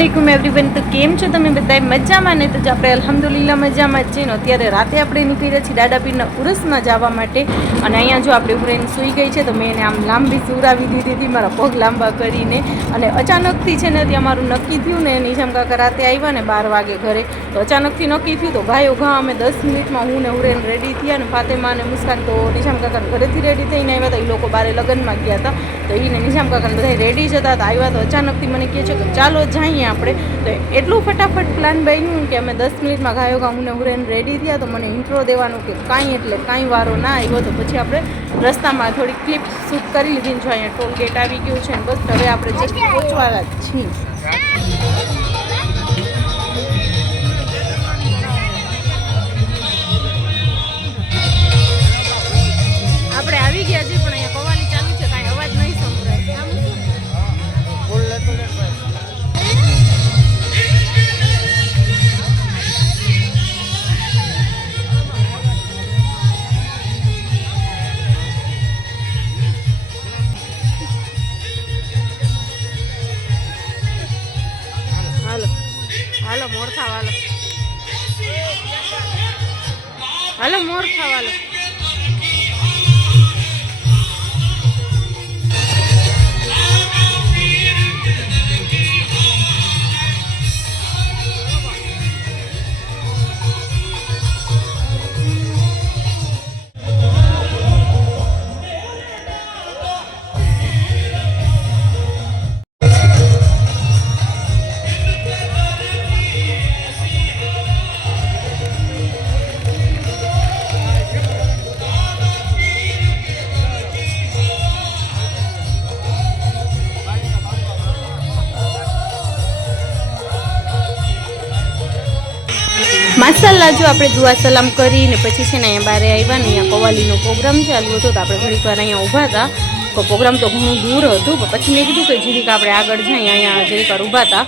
અસલામ everyone તો કેમ છો તમે બધાય? મજામાં ને? તો જ આપણે અલહમદુલિલ્લા મજામાં જ છે ને, અત્યારે રાતે આપણે નીકળ્યા છીએ દાદાપીરના ઉરસમાં જવા માટે. અને અહીંયા જો આપણે ફ્રેન્ડ સૂઈ ગઈ છે, તો મેં એને આમ લાંબી સુરાવી દીધી હતી, મારા પગ લાંબા કરીને. અને અચાનકથી છે ને, ત્યાં મારું નક્કી થયું ને નિઝામ કાકા રાતે આવ્યા ને, બાર વાગે ઘરે. તો અચાનકથી નક્કી થયું, તો ગાયો ઘા અમે દસ મિનિટમાં હું ને હુરેન રેડી થયા ને, ફાતેમા અને મુસ્કાન તો નિશામ કાકા ઘરેથી રેડી થઈને આવ્યા હતા. એ લોકો બારે લગ્નમાં ગયા હતા. તો એને નિઝામ કાકાને બધા રેડી જ હતા આવ્યા તો અચાનકથી મને કહે છે કે ચાલો જઈએ આપણે. તો એટલું ફટાફટ પ્લાન બન્યું કે અમે દસ મિનિટમાં ગાયો ગા હું ને હુરેન રેડી થયા. તો મને ઇન્ટ્રો દેવાનું કે કાંઈ એટલે કાંઈ વારો ના આવ્યો. તો પછી આપણે રસ્તામાં થોડી ક્લિપ શૂટ કરી લીધી જો અહીંયા ટોલ ગેટ આવી ગયું છે ને બસ હવે આપણે જસ્ટ પહોંચવાના છીએ. હાલો મોર ખાવાલો હાલો. મોર ખાવાલો માસાલ્લા જો આપણે દુઆ સલામ કરીને પછી છે ને અહીંયા બારે આવ્યા ને અહીંયા કવાલીનો પ્રોગ્રામ ચાલુ હતો તો આપણે ઘણી વાર અહીંયા ઊભા હતા. પ્રોગ્રામ તો ઘણું દૂર હતું, પણ પછી મેં કીધું કે જીરીક આપણે આગળ જઈએ, અહીંયા જરીક ઊભા હતા.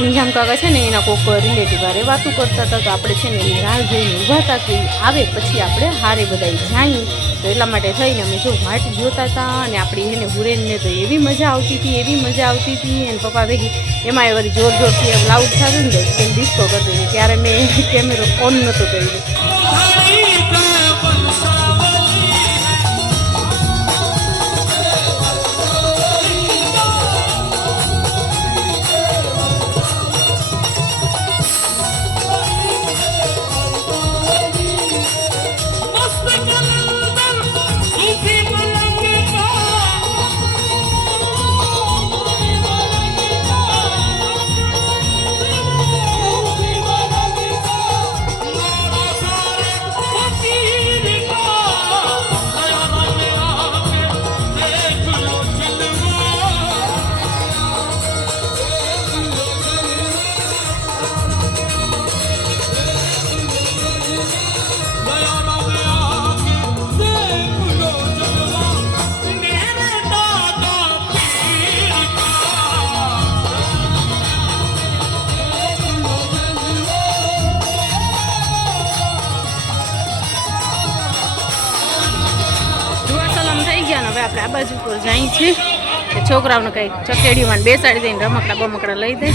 નિજામ કાકા છે ને એના કોક રિલેટિવ હારે વાતું કરતા હતા તો આપણે છે ને એની રાહ જોઈને ઊભા હતા કે આવે પછી આપણે હારે બધા જઈએ તો એટલા માટે થઈને અમે જો વાટ જોતા હતા અને આપણી એને હુરેનને તો એવી મજા આવતી હતી, એવી મજા આવતી હતી અને પપ્પા ભેગી એમાં એ વળી જોર જોરથી એમ લાઉડ થતું ને તો ડિસ્કો કરતું ત્યારે મેં કેમેરો ઓન નહોતો કર્યો. છીએ. કે છોકરાઓને કંઈક ચકેડીમાં બેસાડી દઈને રમકડા બમકડા લઈ દે.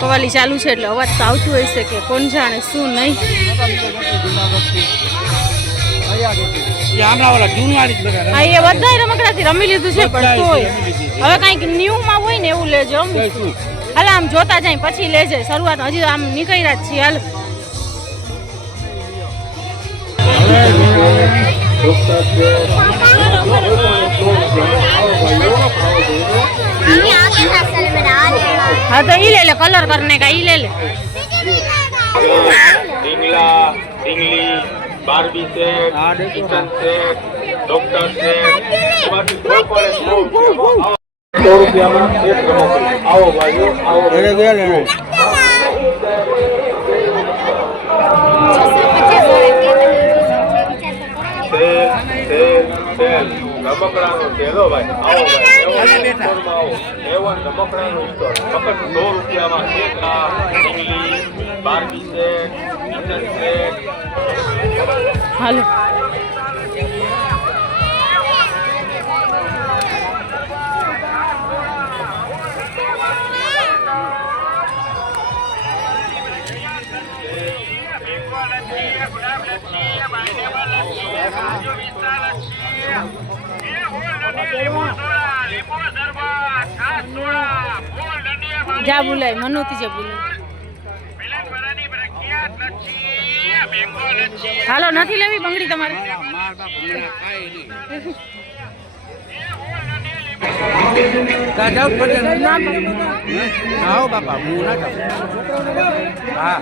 કવાલી ચાલુ છે એટલે અવાજ તો આવતું હોય છે કે કોણ જાણે શું નહીં. બધા એ બધા રમકડાથી રમી લીધું છે પણ તોય. હવે કંઈક ન્યૂમાં હોય ને એવું લેજો હાલ આમ જોતા જાય પછી લેજે. શરૂઆત હજી તો આમ નીકળ્યા જ છીએ હાલ. હા તો ઈ લે લે કલર કરને કા ઈ લે લે. ઢીંગલા ઢીંગલી Barbie set kitchen set doctor set એમાંથી કોઈ પણ એક સો રૂપિયામાં એક રમકડું. રમકડાનો ઢેલો ભાઈ. આવો ભાઈ એવો રમકડાનો સ્ટોર ફક્ત સો રૂપિયામાં એક આ ડુંગળી બારબી સેટ કિચન સેટ. હાલો. Thank. જા બોલાય મનોથી જે બોલાય હાલો નથી લેવી બંગડી તમારે ના બાપા. આવો બાપા હું ના. હા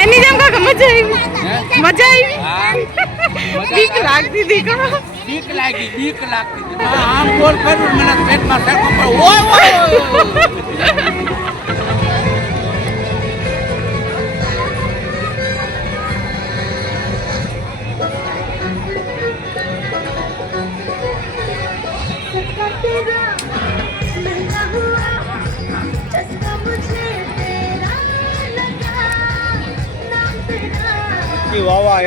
એની જેમ કાકા મજા આવી. મજા આવી. બીક લાગતી હતી કા? બીક લાગી બીક લાગતી. આમ બોલ કર્યું મને પેટમાં સરખો. ઓય, ઓય, વાહ વાવા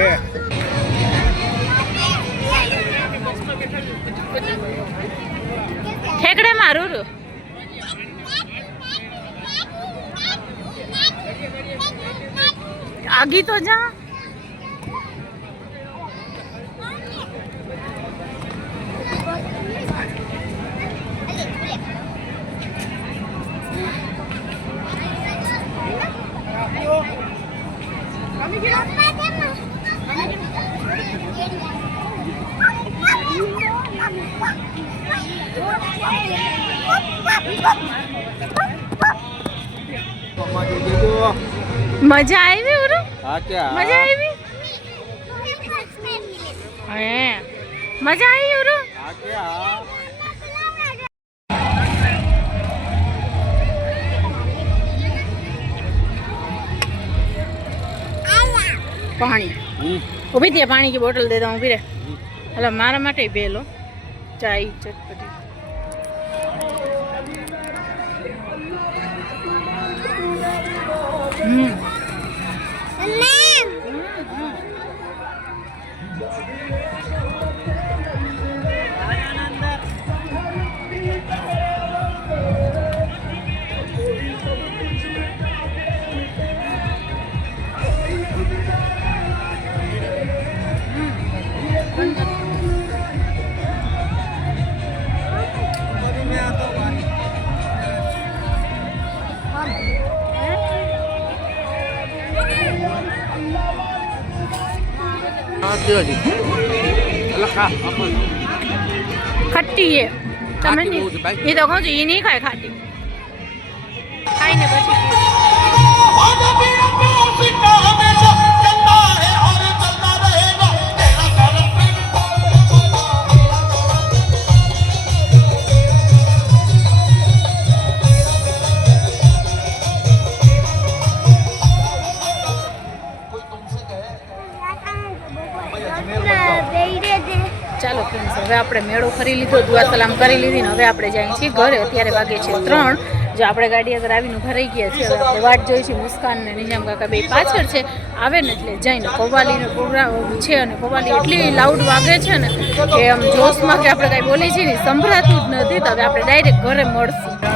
ઠેકડે મારું રૂ. આગી તો જા. મજા આવી ઉરુ? હા ત્યાં. મજા આવી? હે. મજા આવી ઉરુ? હા ત્યાં. પાણી. ઊભી ત્યાં પાણી કી બોટલ દે દઉં ઊભી રે હલો મારા માટે બે લો ચાય ચટપટી. હમ. હા, ત્યાં જ. એટલે ખા, આપણે. ખટ્ટી છે તમે ખાટી નહીં બહુ છે ભાઈ. એ તો કહું છું એ નહીં ખાય ખાટી ખાઈને પછી ચાલો આપણે મેળો ફરી લીધો દુઆ સલામ કરી લીધી ને હવે આપણે જઈએ છીએ ઘરે. અત્યારે વાગે છે ત્રણ. જો આપણે ગાડી આગળ આવીને રહી ગયા છીએ. આપણે વાટ જોઈ છે મુસ્કાન ને નિજામ કાકા બે પાછળ છે. આવે ને એટલે જઈને. કવાલીનો પ્રોગ્રામ છે અને કવાલી એટલી લાઉડ વાગે છે ને કે આમ જોશમાં કે આપણે કાંઈ બોલી છીએ ને સંભળાતું જ નથી તો હવે આપણે ડાયરેક્ટ ઘરે મળશું.